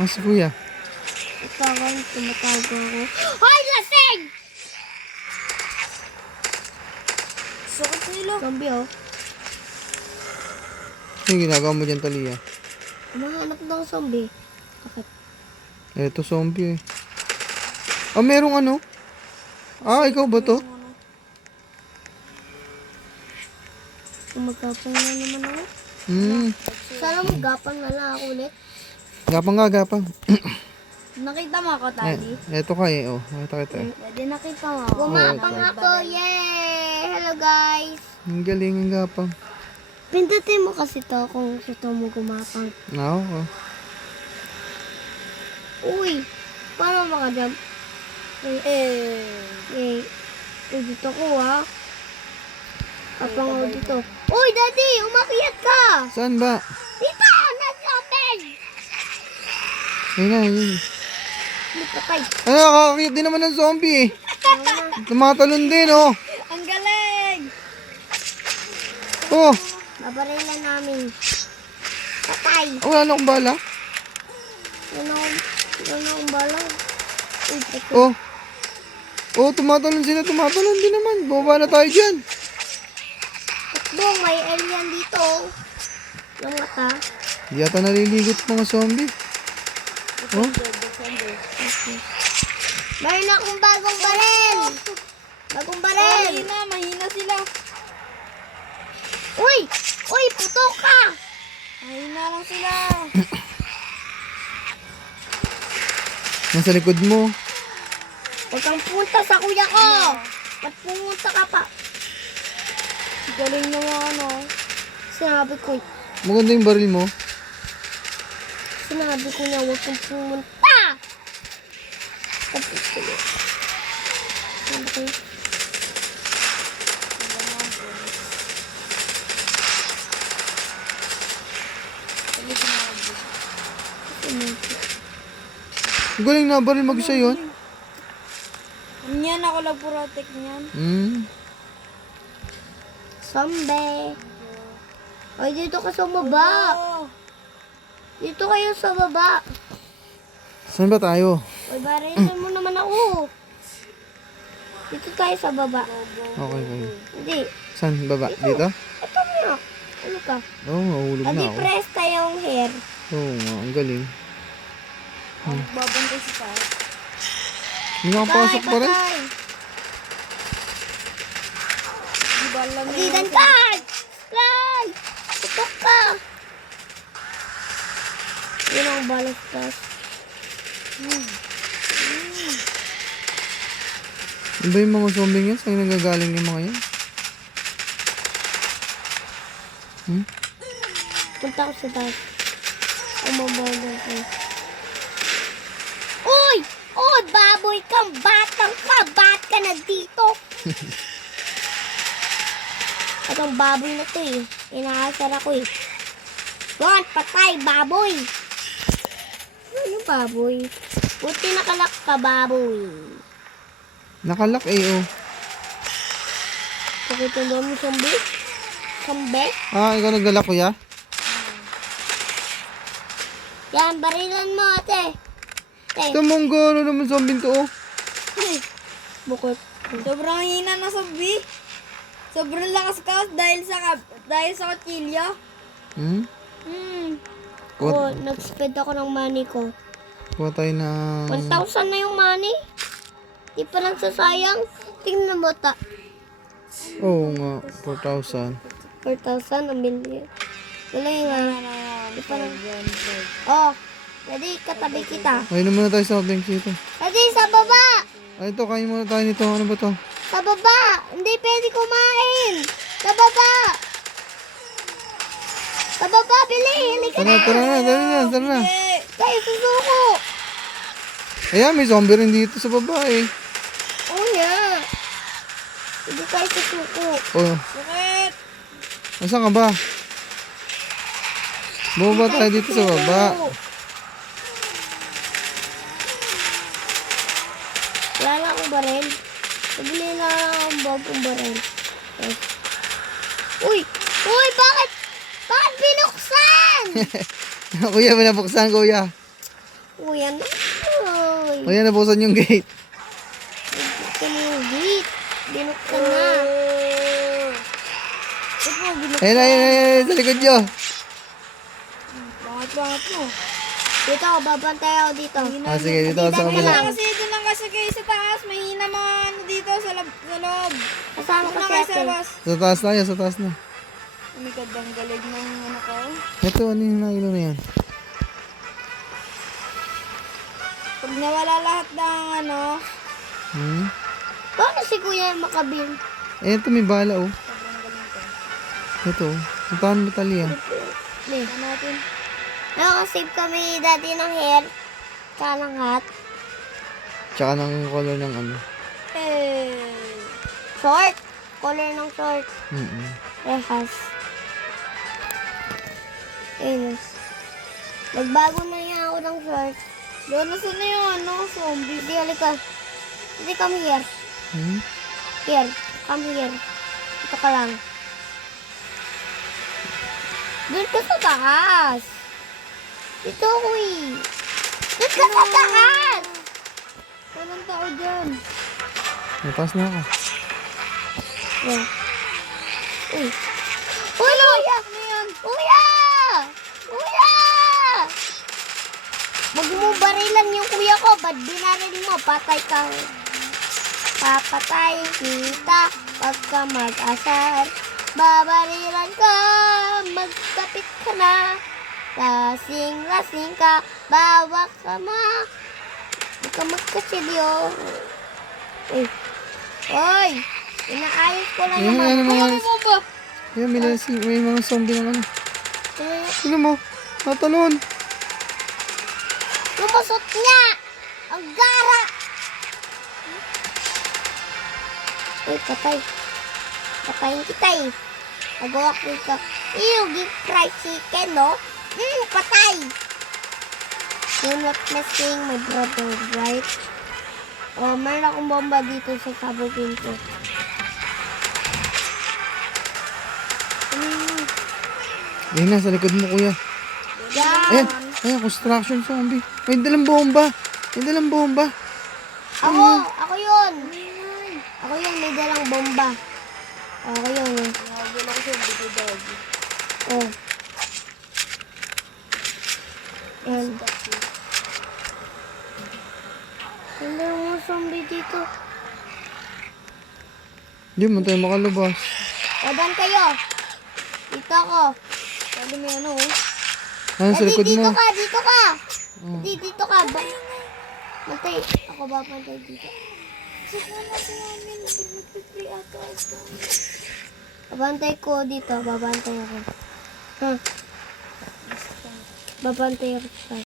Si kuya. Ikawan, tumatawag ako. Hoy, lasing! Sakit nila. Zombie, oh. Ano yung ginagawa mo dyan, Talia? Mahanap ng zombie. Bakit? Eto, zombie eh. Ah, merong ano? Ah, ikaw ba to? Magapang na naman ako. Sana magapang na lang ako ulit. Gapang nga, gapang. Nakita mo ako, Tali? Eto ka eh, oh. Eto kita eh. Pwede nakita mo ako. Gumapang ako, yay! Hello, guys! Ang galing ang gapang. Pindutin mo kasi to kung gusto mo gumapang. Oo. Uy! Paano makajump? Eh, dito ko ha. Kapang ako dito. Uy, Daddy! Umakyat ka! Saan ba? Dito! Nag-open! Ayun na, ayun. Hindi patay. Ano, nakakakit din naman ng zombie eh. Tumatalon din, oh. Ang galing! Oh, Babarilan namin. Patay! wala na akong bala. Wala akong balang. Uy, patay. Oh. Oh, tumatalon sila, tumatalon din naman. Bumaba na tayo dyan. Bong, may alien dito. Yung mata. Di yata naliligot mga zombie. Oh, Mayroon akong bagong baril! Bagong baril! Mahina sila. Uy! Uy, putok ka! Mahina lang sila. nasa likod mo. Huwag kang punta sa kuya ko! Ba't pumunta ka pa? Galing naman ano. Sinabi ko, Maganda yung baril mo. sinabi ko niya, huwag kang pumunta! Tapos ko yun. Sinabi ko yun. Ang galing na baril mag-isa yun. Yan ako nag-protect niyan. Zombie! Ay, dito ka sa baba! Oh, Dito kayo sa baba! Saan ba tayo? Uy, barilan mo naman ako! Dito tayo sa baba. Okay, okay. Hindi. Saan? Baba? Dito? Ito nga. Ano ka? Oo, oh, mahulog na Adi ako. press tayong hair. Oo nga, ang galing. babantay si Tay. Hindi nakapasok pa rin. Patay! Di ba alam Adi, dantan! Fly! Tutok ka! Yun ang balastas. Ano ba yung mga zombie yan? Saan nagagaling yung mga yan? Punta ko sa taas. Umabagal ko. Uy! Uy! Baboy kang batang ka! Ba't ka nandito? Itong baboy na to eh. Inaasar ako eh. Yon! Patay! Baboy! Ano baboy? Buti nakalak ka, baboy. Nakalak eh, oh. Pakita mo mo zombie? Zombie? Ah, ikaw nagdala, kuya? Yan, barilan mo, ate. Ate, Ito mong gano'n naman zombie to, oh. bukod. Sobrang hina na zombie. Sobrang lakas ka dahil sa kutsilyo. Oo, nag-spend ako ng money ko. Kuha tayo ng... 1,000 na yung money. Di pa lang sasayang. Tingnan mo ta. Oo nga, 4,000. 4,000 ang bilhin. Galing nga. Di pa lang. Oh, jadi katabi kita. Kain na muna tayo sa bank dito. Jadi sa baba. Ay, ito, kain muna tayo nito. Ano ba to? Sa baba. Hindi pwede kumain. Sa baba. Sa baba, bili. Halika na. Tara na. Kayo susuko. Ayan, may zombie rin dito sa baba eh. Oo nga. Hindi tayo susuko. Oh, Sakit. nasaan ka ba? Bumaba tayo dito sa baba. Wala na akong baril. Sabili na lang akong bagong baril. Eh. Uy! Uy! Bakit? Bakit binuksan? Kuya, binabuksan kuya. Uy, ano? Uy. O yan, nabusan yung gate. Binuksan mo yung gate. Binuksan na. Ito mo, binuksan. Ayun, sa likod nyo. Bangat mo. Dito ako, babantay ako dito. Sige, dito ako sa Doon kabila. lang kasi, doon lang kasi kayo sa taas. Mahina mga ano dito sa loob. Kasama Doon ka lang si kayo sa ate. labas. Sa taas na yan, sa taas na. Umikad ang galig ng ano ko. Ito, ano yung nakilo na yan? Pag nawala lahat ng ano, Hmm? Paano si Kuya Makabin? Eh, ito may bala, oh. sobrang galing ko. Ito, oh. Puntahan mo tali, ah. Eh, Ano natin? nakasave kami dati ng hair. Tsaka ng hat. Tsaka ng color ng ano. Short. Color ng short. Rehas. Ayun. Nagbago na yan ako ng short. Doon na sana yung ano, zombie. Hindi, halika. Hindi, come here. Hmm? Here. Come here. Ito ka lang. Doon ka sa taas. Dito ako eh. Doon ka sa taas. Walang tao dyan. Natas na ako. Yeah. Uy. Uy, Kuya! Ano yan? Kuya! Kuya! Huwag mo barilan yung kuya ko. Ba't binaril mo? Patay ka. Papatay kita pagka mag-asar. Babarilan ka. Magkapit ka na. Lasing-lasing ka. Bawa ka ma. Huwag ka magkasilyo. Uy. Uy! Inaayos ko lang Ayan, naman. ayan, mga, Ano mo ba? ayan, may mga zombie ng ano. Uy. Tignan mo, natalon. Lumusot niya! Ang gara! Uy, patay. Patayin kita eh. Nagawa ko ito. Ew, give fried chicken, no? Patay! You're not messing my brother, right? Oh, meron akong bomba dito sa sabogin ko. Ayan na, sa likod mo, kuya. Ayan, Yan! ayan, construction zombie. May dalang bomba. May dalang bomba. Ako yun! Ako yun, may dalang bomba. Ako yun eh. Nagagul ako sa video dog. Oh. Yan. Hindi mo zombie dito. Hindi mo tayo makalabas. Odan kayo. Dito ako. Sabi may ano oh. Ayan, sa likod Dito mo. ka, dito ka. Oh. Dito ka. Matay. Ako ba matay dito? Babantay ko dito. Babantay ako. Babantay ako.